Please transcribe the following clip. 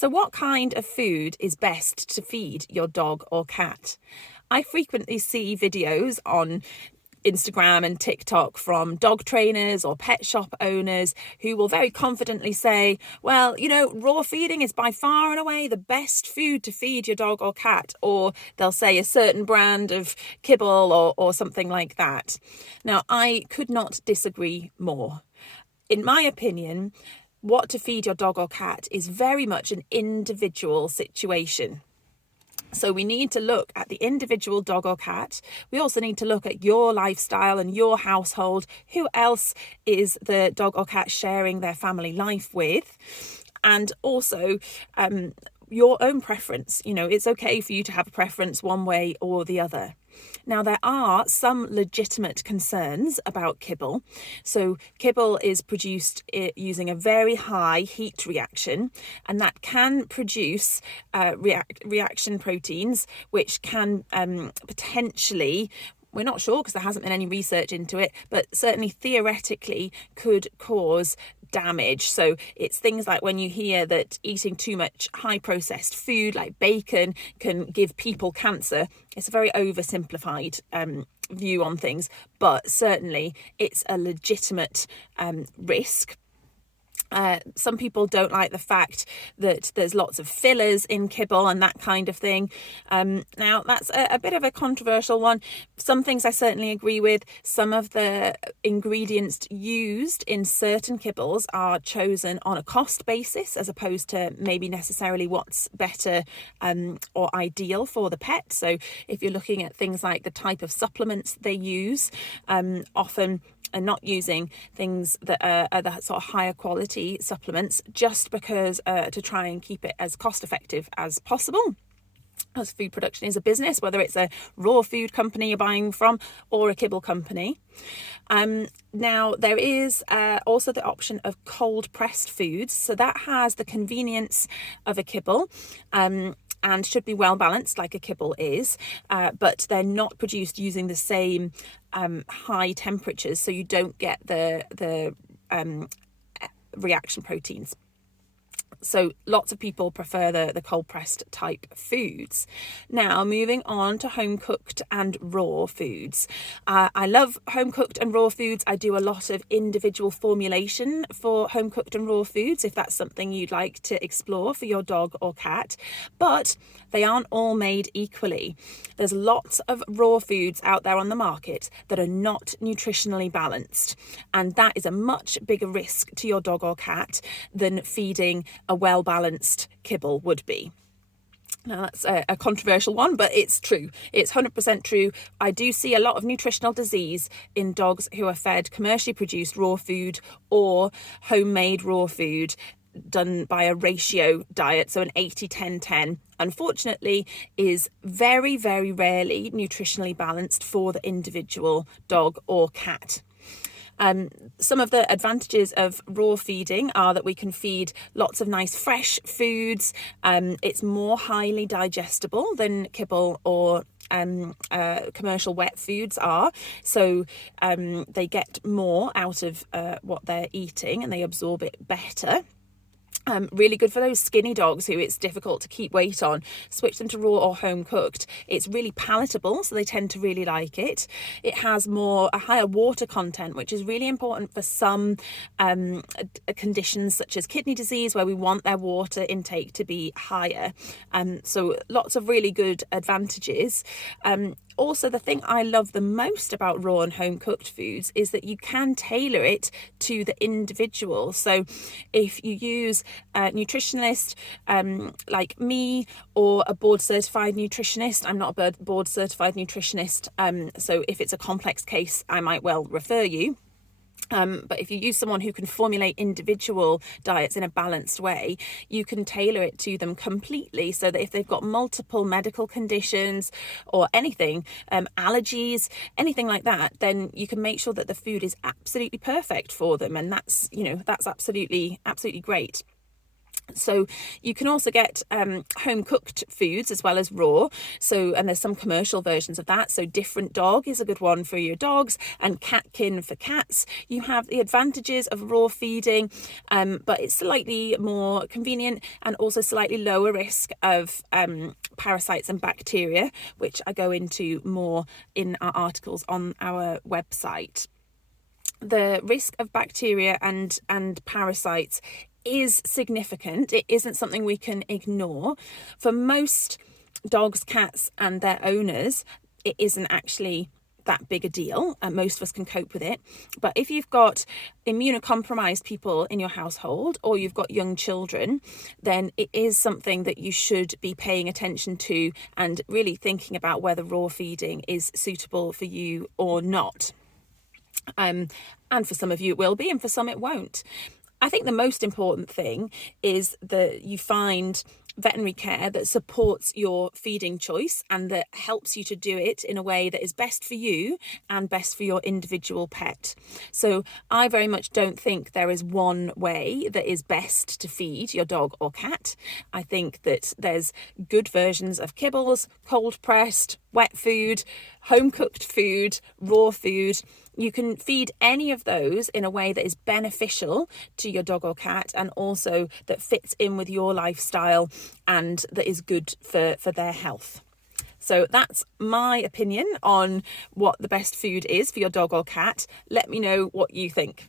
So what kind of food is best to feed your dog or cat? I frequently see videos on Instagram and TikTok from dog trainers or pet shop owners who will very confidently say, well, raw feeding is by far and away the best food to feed your dog or cat, or they'll say a certain brand of kibble or something like that. Now, I could not disagree more. In my opinion, what to feed your dog or cat is very much an individual situation. So we need to look at the individual dog or cat. We also need to look at your lifestyle and your household. Who else is the dog or cat sharing their family life with? And also your own preference. It's okay for you to have a preference one way or the other. Now, there are some legitimate concerns about kibble. So kibble is produced using a very high heat reaction, and that can produce reaction proteins, which can potentially, we're not sure because there hasn't been any research into it, but certainly theoretically could cause damage. So it's things like when you hear that eating too much high processed food like bacon can give people cancer. It's a very oversimplified view on things, but certainly it's a legitimate risk. Some people don't like the fact that there's lots of fillers in kibble and that kind of thing. Now, that's a bit of a controversial one. Some things I certainly agree with. Some of the ingredients used in certain kibbles are chosen on a cost basis as opposed to maybe necessarily what's better or ideal for the pet. So if you're looking at things like the type of supplements they use, often and not using things that are that sort of higher quality supplements just because to try and keep it as cost effective as possible. As food production is a business, whether it's a raw food company you're buying from or a kibble company. Now, there is also the option of cold pressed foods. So that has the convenience of a kibble. And should be well balanced like a kibble is, but they're not produced using the same high temperatures, so you don't get the reaction proteins. So lots of people prefer the cold pressed type foods. Now, moving on to home cooked and raw foods. I love home cooked and raw foods. I do a lot of individual formulation for home cooked and raw foods, if that's something you'd like to explore for your dog or cat. But they aren't all made equally. There's lots of raw foods out there on the market that are not nutritionally balanced. And that is a much bigger risk to your dog or cat than feeding a well-balanced kibble would be. Now, that's a controversial one, but it's true. It's 100% true. I do see a lot of nutritional disease in dogs who are fed commercially produced raw food or homemade raw food done by a ratio diet, so an 80-10-10, unfortunately is very, very rarely nutritionally balanced for the individual dog or cat. Some of the advantages of raw feeding are that we can feed lots of nice fresh foods. It's more highly digestible than kibble or commercial wet foods are. So they get more out of what they're eating and they absorb it better. Really good for those skinny dogs who it's difficult to keep weight on. Switch them to raw or home cooked. It's really palatable, so they tend to really like it. It has a higher water content, which is really important for some conditions such as kidney disease, where we want their water intake to be higher. So lots of really good advantages. Also, the thing I love the most about raw and home cooked foods is that you can tailor it to the individual. So if you use a nutritionist like me or a board certified nutritionist, I'm not a board certified nutritionist, so if it's a complex case, I might well refer you. But if you use someone who can formulate individual diets in a balanced way, you can tailor it to them completely, so that if they've got multiple medical conditions or anything, allergies, anything like that, then you can make sure that the food is absolutely perfect for them. And that's absolutely great. So you can also get home cooked foods as well as raw. So, and there's some commercial versions of that. So Different Dog is a good one for your dogs, and Catkin for cats. You have the advantages of raw feeding, but it's slightly more convenient and also slightly lower risk of parasites and bacteria, which I go into more in our articles on our website. The risk of bacteria and parasites is significant. It isn't something we can ignore. For most dogs, cats and their owners, it isn't actually that big a deal, and most of us can cope with it. But if you've got immunocompromised people in your household, or you've got young children, then it is something that you should be paying attention to and really thinking about whether raw feeding is suitable for you or not. And for some of you it will be, and for some it won't. I think the most important thing is that you find veterinary care that supports your feeding choice and that helps you to do it in a way that is best for you and best for your individual pet. So I very much don't think there is one way that is best to feed your dog or cat. I think that there's good versions of kibbles, cold pressed, wet food, home cooked food, raw food. You can feed any of those in a way that is beneficial to your dog or cat, and also that fits in with your lifestyle and that is good for their health. So that's my opinion on what the best food is for your dog or cat. Let me know what you think.